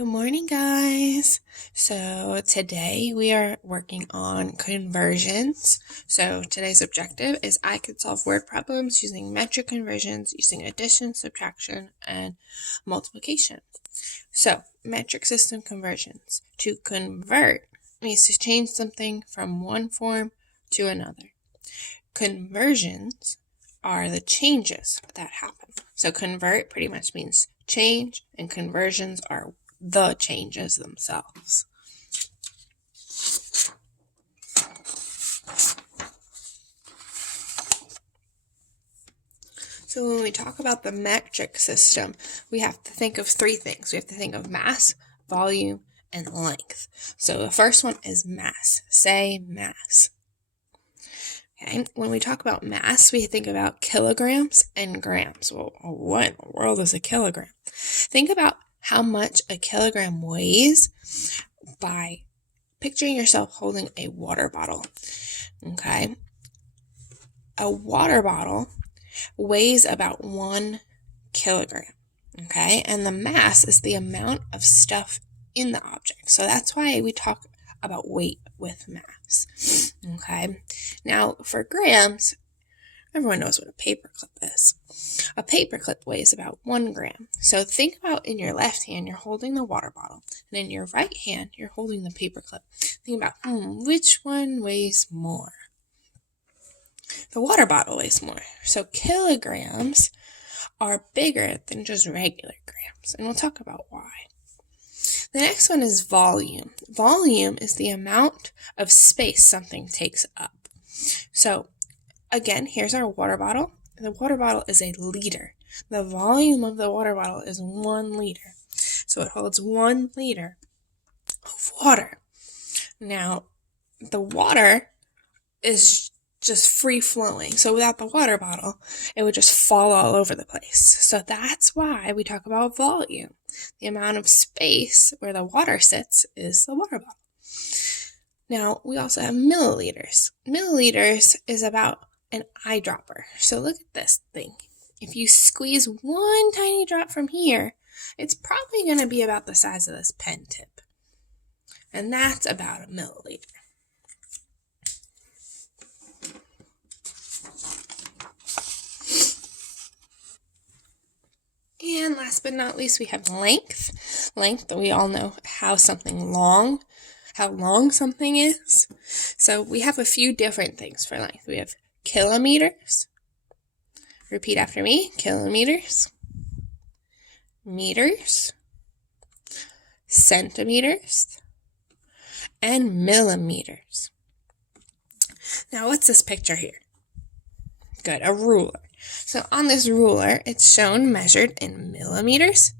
Good morning, guys. So today we are working on conversions. So today's objective is I could solve word problems using metric conversions, using addition, subtraction, and multiplication. So metric system conversions. To convert means to change something from one form to another. Conversions are the changes that happen. So convert pretty much means change, and conversions are the changes themselves. So when we talk about the metric system, we have to think of three things. We have to think of mass, volume, and length. So the first one is mass. Say mass. Okay, when we talk about mass, we think about kilograms and grams. Well, what in the world is a kilogram? Think about how much a kilogram weighs by picturing yourself holding a water bottle. Okay, a water bottle weighs about 1 kilogram. Okay, and the mass is the amount of stuff in the object. So that's why we talk about weight with mass. Okay, now for grams, everyone knows what a paperclip is. A paperclip weighs about 1 gram. So think about in your left hand, you're holding the water bottle, and in your right hand, you're holding the paperclip. Think about, which one weighs more? The water bottle weighs more. So kilograms are bigger than just regular grams, and we'll talk about why. The next one is volume. Volume is the amount of space something takes up. So again, here's our water bottle. The water bottle is a liter. The volume of the water bottle is 1 liter. So it holds 1 liter of water. Now, the water is just free flowing. So without the water bottle, it would just fall all over the place. So that's why we talk about volume. The amount of space where the water sits is the water bottle. Now, we also have milliliters. Milliliters is about an eyedropper. So look at this thing. If you squeeze one tiny drop from here, it's probably going to be about the size of this pen tip. And that's about a milliliter. And last but not least, we have length. Length, we all know how long something is. So we have a few different things for length. We have kilometers. Repeat after me. Kilometers. Meters. Centimeters. And millimeters. Now, what's this picture here? Good, a ruler. So on this ruler, it's shown measured in millimeters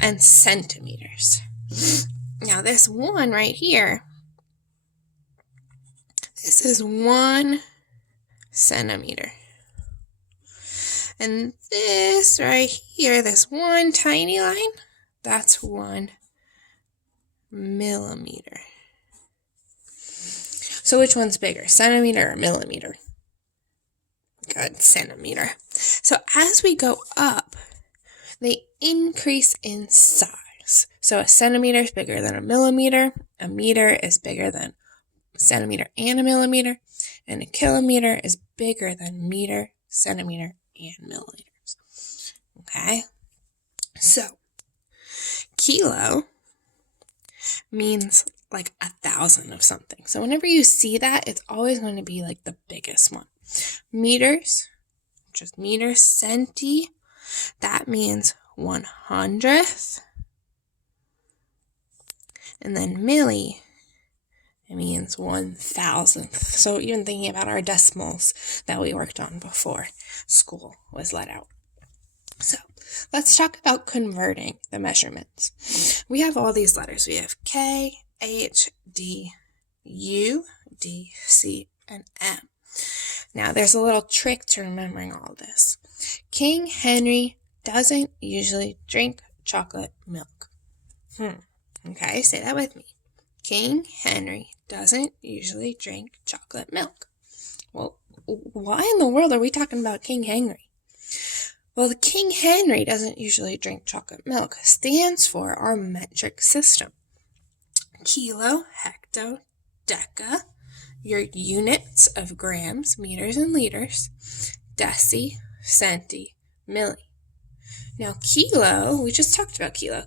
and centimeters. Now this one right here, this is 1 centimeter. And this right here, this one tiny line, that's 1 millimeter. So which one's bigger, centimeter or millimeter? Good, centimeter. So as we go up, they increase in size. So a centimeter is bigger than a meter is bigger than a centimeter and a millimeter, and a kilometer is bigger than meter, centimeter, and milliliters. Okay? So, kilo means like 1,000 of something. So whenever you see that, it's always going to be like the biggest one. Meters, just meters, centi, that means 100th. And then milli, it means 1,000th. So even thinking about our decimals that we worked on before school was let out. So let's talk about converting the measurements. We have all these letters. We have K, H, D, U, D, C, and M. Now, there's a little trick to remembering all this. King Henry doesn't usually drink chocolate milk. Okay, say that with me. King Henry doesn't usually drink chocolate milk. Well, why in the world are we talking about King Henry? Well, the King Henry doesn't usually drink chocolate milk stands for our metric system. Kilo, hecto, deca, your units of grams, meters, and liters, deci, centi, milli. Now, kilo, we just talked about kilo.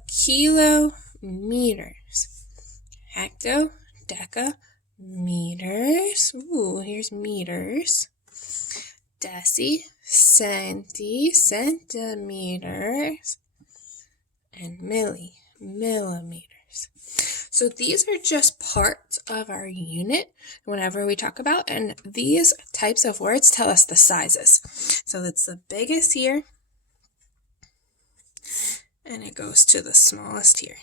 Kilometers. Hecto, deca, meters. Ooh, here's meters. Deci, centi, centimeters. And milli, millimeters. So these are just parts of our unit whenever we talk about, and these types of words tell us the sizes. So it's the biggest here, and it goes to the smallest here.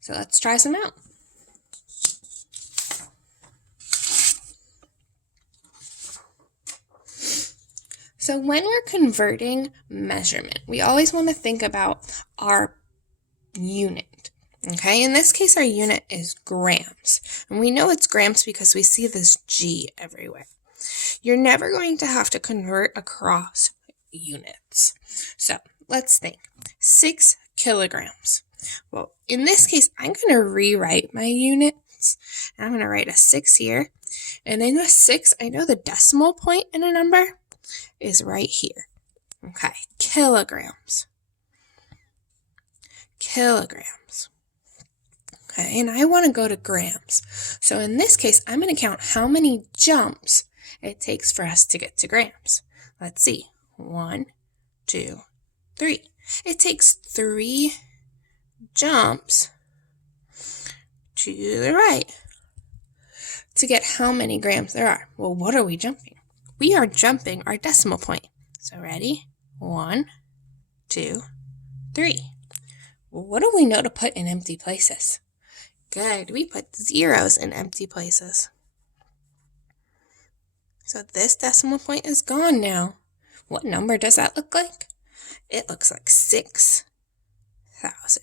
So let's try some out. So when we're converting measurement, we always want to think about our unit. Okay, in this case, our unit is grams. And we know it's grams because we see this G everywhere. You're never going to have to convert across units. So let's think. 6 kilograms. Well, in this case, I'm going to rewrite my units. And I'm going to write a 6 here. And in a 6, I know the decimal point in a number is right here. Okay, kilograms. Kilograms. Okay, and I want to go to grams. So in this case, I'm going to count how many jumps it takes for us to get to grams. Let's see. 1, 2, 3. It takes 3 jumps to the right to get how many grams there are. Well, what are we jumping? We are jumping our decimal point. So ready? 1, 2, 3. Well, what do we know to put in empty places? Good, we put zeros in empty places. So this decimal point is gone now. What number does that look like? It looks like 6,000.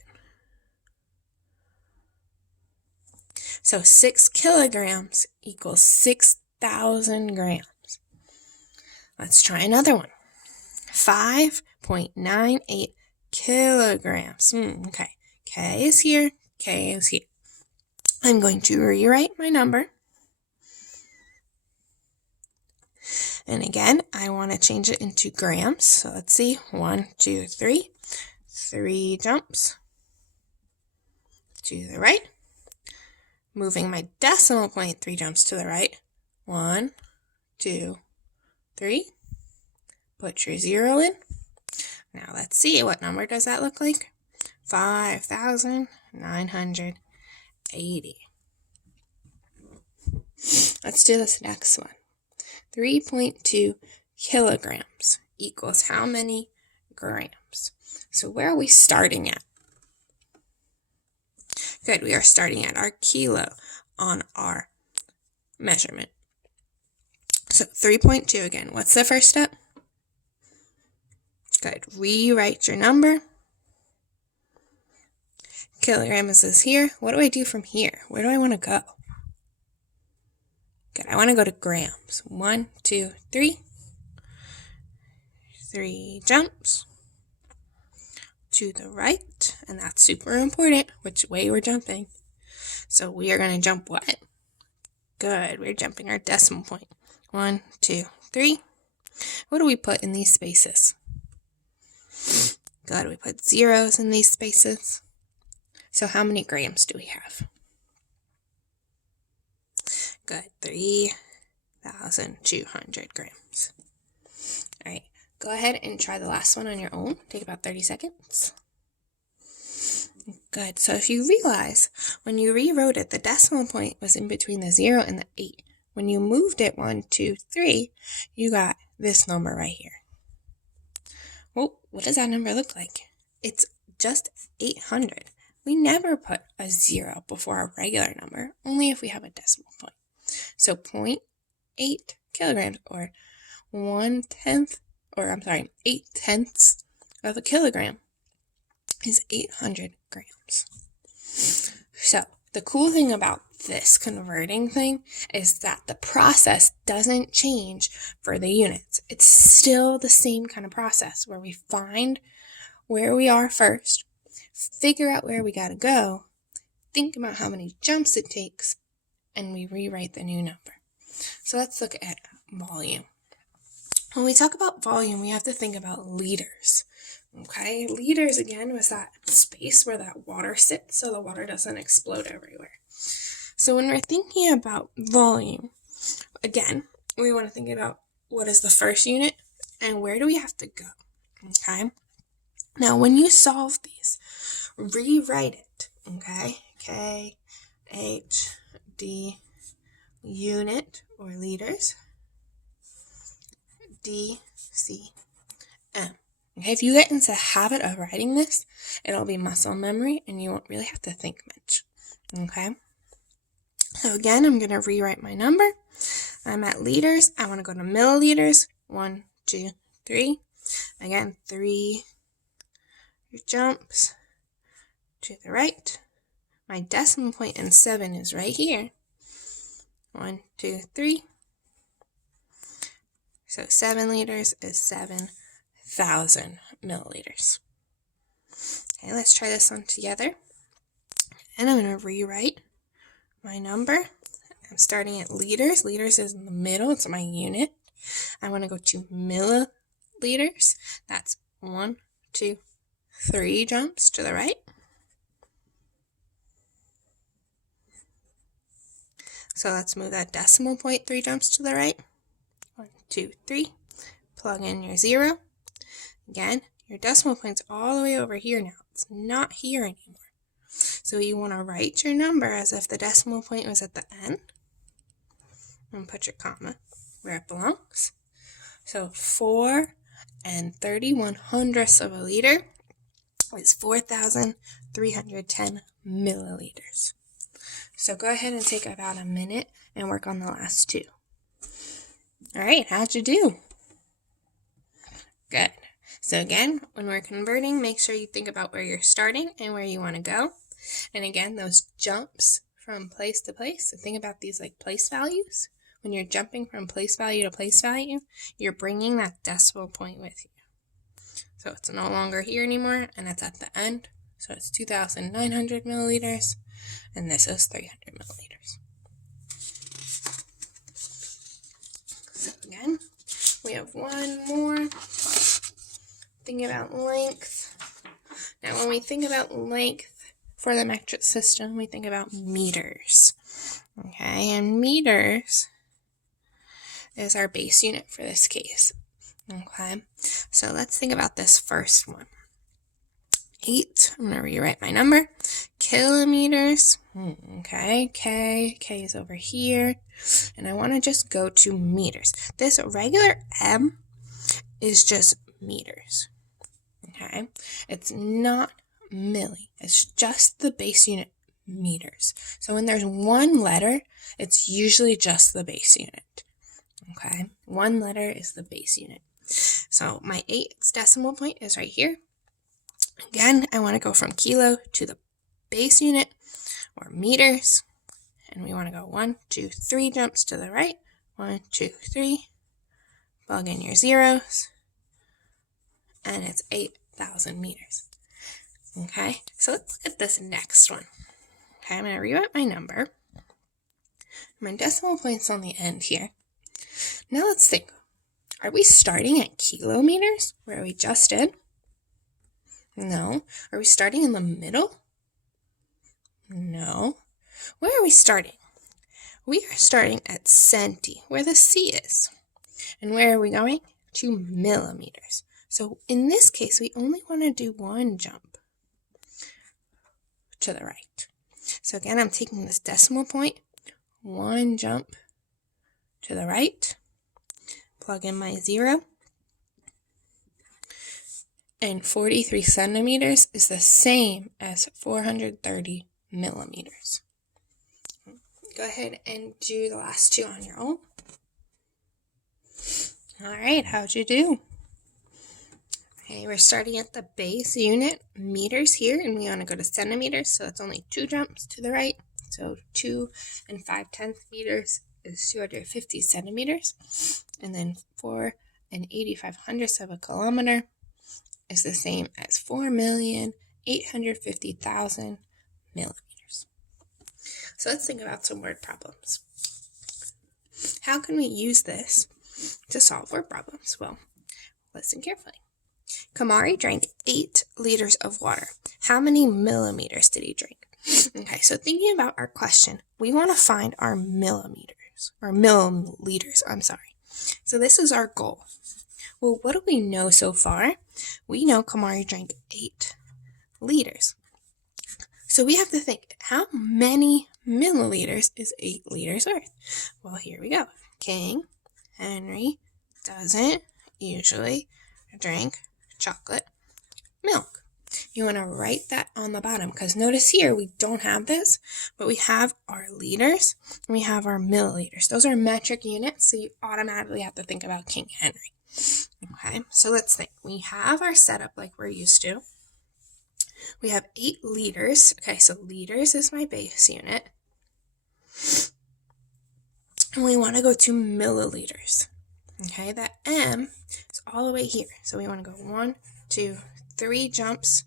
So 6 kilograms equals 6,000 grams. Let's try another one. 5.98 kilograms. Okay, K is here, K is here. I'm going to rewrite my number. And again, I want to change it into grams. So let's see. 1, 2, 3. 3 jumps to the right. Moving my decimal point 3 jumps to the right. 1, 2, 3. Put your 0 in. Now let's see, what number does that look like? 5,980. Let's do this next one. 3.2 kilograms equals how many grams? So where are we starting at? Good, we are starting at our kilo on our measurement. So 3.2 again. What's the first step? Good. Rewrite your number. Kilograms is here. What do I do from here? Where do I want to go? Good. I want to go to grams. 1, 2, 3. 3 jumps to the right. And that's super important, which way we're jumping. So we are going to jump what? Good. We're jumping our decimal point. 1, 2, 3. What do we put in these spaces? Good, we put zeros in these spaces. So how many grams do we have? Good, 3,200 grams. All right, go ahead and try the last one on your own. Take about 30 seconds. Good, so if you realize, when you rewrote it, the decimal point was in between the 0 and the 8. When you moved it 1, 2, 3, you got this number right here. Well, what does that number look like? It's just 800. We never put a 0 before a regular number, only if we have a decimal point. So 0.8 kilograms, or 8/10 of a kilogram is 800 grams. So The cool thing about this converting thing is that the process doesn't change for the units. It's still the same kind of process where we find where we are first, figure out where we gotta go, think about how many jumps it takes, and we rewrite the new number. So let's look at volume. When we talk about volume, we have to think about liters. Okay, liters again was that space where that water sits so the water doesn't explode everywhere. So when we're thinking about volume, again, we want to think about what is the first unit and where do we have to go. Okay, now when you solve these, rewrite it. Okay, K, H, D, unit or liters, D, C, M. Okay, if you get into the habit of writing this, it'll be muscle memory and you won't really have to think much. Okay, so again, I'm going to rewrite my number. I'm at liters. I want to go to milliliters. 1, 2, 3. Again, 3 jumps to the right. My decimal point in 7 is right here. 1, 2, 3. So 7 liters is 7,000 milliliters. Okay, let's try this one together. And I'm going to rewrite my number. I'm starting at liters. Liters is in the middle. It's my unit. I want to go to milliliters. That's 1, 2, 3 jumps to the right. So let's move that decimal point 3 jumps to the right. 1, 2, 3. Plug in your 0. Again, your decimal point's all the way over here now. It's not here anymore. So you want to write your number as if the decimal point was at the end. And put your comma where it belongs. So 4 31/100ths of a liter is 4,310 milliliters. So go ahead and take about a minute and work on the last two. All right, how'd you do? Good. So again, when we're converting, make sure you think about where you're starting and where you want to go. And again, those jumps from place to place, so think about these like place values. When you're jumping from place value to place value, you're bringing that decimal point with you. So it's no longer here anymore, and it's at the end. So it's 2,900 milliliters, and this is 300 milliliters. So again, we have one more. Thinking about length. Now, when we think about length for the metric system, we think about meters. Okay, and meters is our base unit for this case. Okay, so let's think about this first one. 8, I'm going to rewrite my number. Kilometers. Okay, K is over here. And I want to just go to meters. This regular M is just meters. Okay, it's not milli. It's just the base unit meters. So when there's one letter, it's usually just the base unit. Okay, one letter is the base unit. So my 8th decimal point is right here. Again, I want to go from kilo to the base unit or meters. And we want to go 1, 2, 3 jumps to the right. 1, 2, 3. Plug in your zeros. And it's 8,000 meters. Okay, so let's look at this next one. Okay, I'm going to rewrite my number. My decimal point's on the end here. Now let's think. Are we starting at kilometers, where we just did? No. Are we starting in the middle? No. Where are we starting? We are starting at centi, where the C is. And where are we going? To millimeters. So in this case, we only want to do one jump to the right. So again, I'm taking this decimal point, one jump to the right, plug in my 0, and 43 centimeters is the same as 430 millimeters. Go ahead and do the last two on your own. All right, how'd you do? Okay, we're starting at the base unit, meters here, and we want to go to centimeters, so it's only 2 jumps to the right, So 2 and 5/10 meters is 250 centimeters. And then 4 and 85/100 of a kilometer is the same as 4,850,000 millimeters. So let's think about some word problems. How can we use this to solve word problems? Well, listen carefully. Kamari drank 8 liters of water. How many millimeters did he drink? Okay, so thinking about our question, we want to find our milliliters. So this is our goal. Well, what do we know so far? We know Kamari drank 8 liters. So we have to think, how many milliliters is 8 liters worth? Well, here we go. King Henry doesn't usually drink chocolate milk. You want to write that on the bottom, because notice here we don't have this, but we have our liters and we have our milliliters. Those are metric units, so you automatically have to think about King Henry. Okay, so let's think. We have our setup like we're used to. We have 8 liters. Okay, so liters is my base unit. And we want to go to milliliters. Okay, that M is all the way here. So we want to go 1, 2, 3 jumps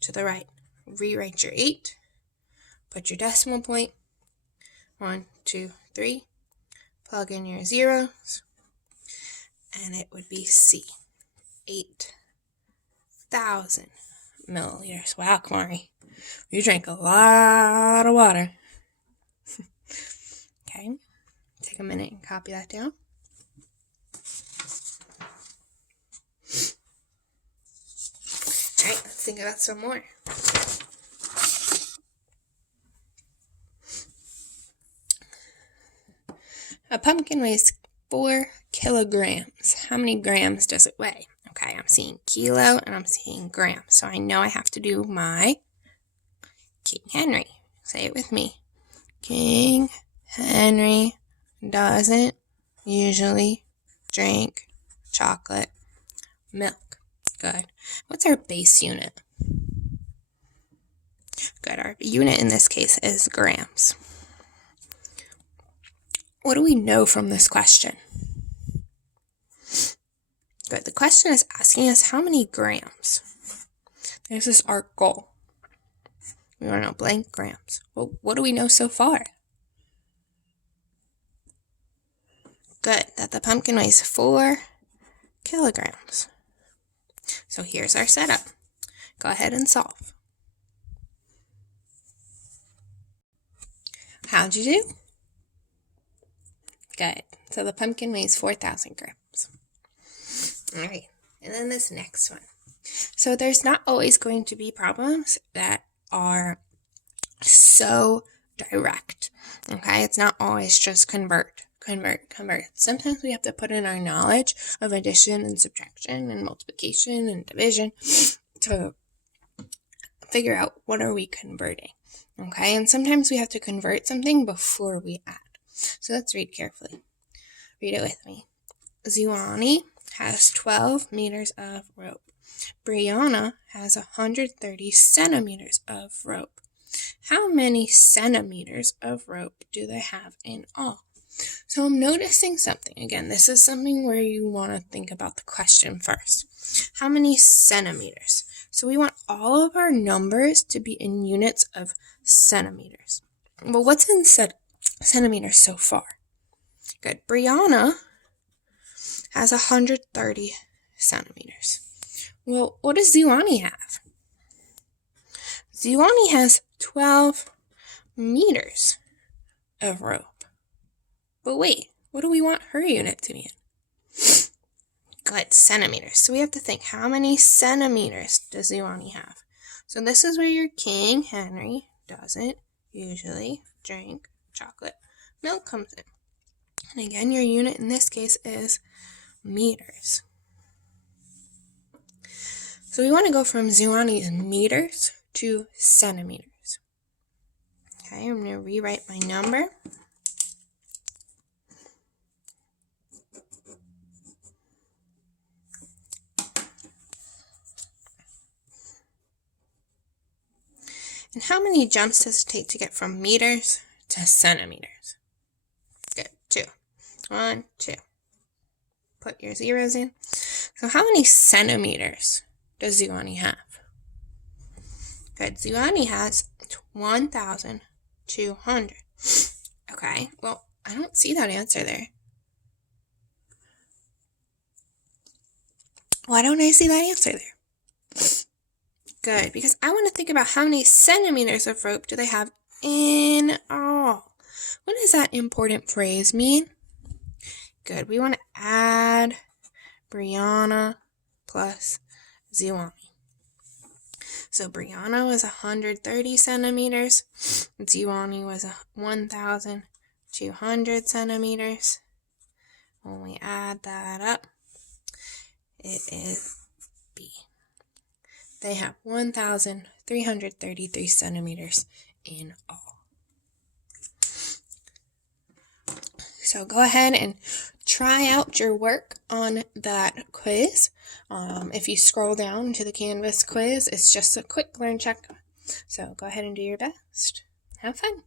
to the right. Rewrite your 8. Put your decimal point. 1, 2, 3. Plug in your zeros. And it would be C. 8,000 milliliters. Wow, Kamari. You drank a lot of water. Okay. Take a minute and copy that down. All right, let's think about some more. A pumpkin weighs 4 kilograms. How many grams does it weigh? Okay, I'm seeing kilo and I'm seeing gram. So I know I have to do my King Henry. Say it with me. King Henry doesn't usually drink chocolate milk. Good. What's our base unit? Good. Our unit in this case is grams. What do we know from this question? Good. The question is asking us how many grams. This is our goal. We want to know blank grams. Well, what do we know so far? Good. That the pumpkin weighs 4 kilograms. So here's our setup. Go ahead and solve. How'd you do? Good. So the pumpkin weighs 4,000 grams. All right. And then this next one. So there's not always going to be problems that are so direct. Okay? It's not always just convert. Sometimes we have to put in our knowledge of addition and subtraction and multiplication and division to figure out what are we converting. Okay? And sometimes we have to convert something before we add. So let's read carefully. Read it with me. Zuani has 12 meters of rope. Brianna has 130 centimeters of rope. How many centimeters of rope do they have in all? So I'm noticing something. Again, this is something where you want to think about the question first. How many centimeters? So we want all of our numbers to be in units of centimeters. Well, what's in centimeters so far? Good. Brianna has 130 centimeters. Well, what does Zuani have? Zuani has 12 meters of rope. But wait, what do we want her unit to be in? Good, centimeters. So we have to think, how many centimeters does Zuani have? So this is where your King Henry doesn't usually drink chocolate milk comes in. And again, your unit in this case is meters. So we want to go from Zuani's meters to centimeters. Okay, I'm going to rewrite my number. And how many jumps does it take to get from meters to centimeters? Good, 2. 1, 2. Put your zeros in. So how many centimeters does Ziwani have? Good, Ziwani has 1,200. Okay, well, I don't see that answer there. Why don't I see that answer there? Good, because I want to think about how many centimeters of rope do they have in all. What does that important phrase mean? Good, we want to add Brianna plus Ziwani. So Brianna was 130 centimeters. Ziwani was 1,200 centimeters. When we add that up, it is B. They have 1,333 centimeters in all. So go ahead and try out your work on that quiz. If you scroll down to the Canvas quiz, it's just a quick learn check. So go ahead and do your best. Have fun.